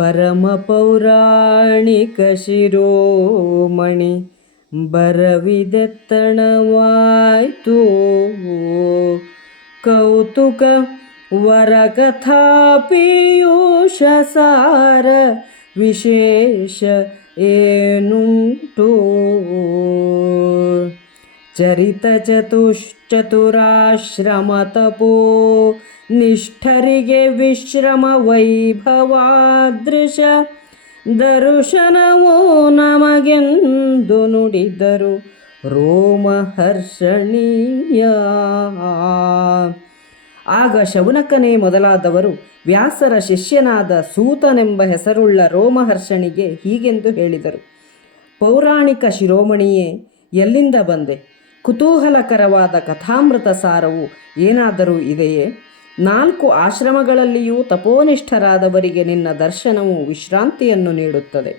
ಪರಮ ಪೌರಾಣಿಕ ಶಿರೋಮಣಿ ಬರವಿದೆತ್ತಣವಾಯ್ತು. ಕೌತುಕ ವರಕಥಾ ಪೀಯೂಷ ಸಾರ ವಿಶೇಷ ಏನುಂಟು. ಚರಿತ ಚತುರಾಶ್ರಮ ತಪೋ ನಿಷ್ಠರಿಗೆ ವಿಶ್ರಮ ವೈಭವಾದೃಶ ದರ್ಶನವೋ ನಮಗೆಂದು ನುಡಿದರು ರೋಮಹರ್ಷಣೀಯ. ಆಗ ಶೌನಕನೇ ಮೊದಲಾದವರು ವ್ಯಾಸರ ಶಿಷ್ಯನಾದ ಸೂತನೆಂಬ ಹೆಸರುಳ್ಳ ರೋಮಹರ್ಷಣಿಗೆ ಹೀಗೆಂದು ಹೇಳಿದರು. ಪೌರಾಣಿಕ ಶಿರೋಮಣಿಯೇ, ಎಲ್ಲಿಂದ ಬಂದೆ? ಕುತೂಹಲಕರವಾದ ಕಥಾಮೃತ ಸಾರವು ಏನಾದರೂ ಇದೆಯೇ? 4 ಆಶ್ರಮಗಳಲ್ಲಿಯೂ ತಪೋನಿಷ್ಠರಾದವರಿಗೆ ನಿನ್ನ ದರ್ಶನವು ವಿಶ್ರಾಂತಿಯನ್ನು ನೀಡುತ್ತದೆ.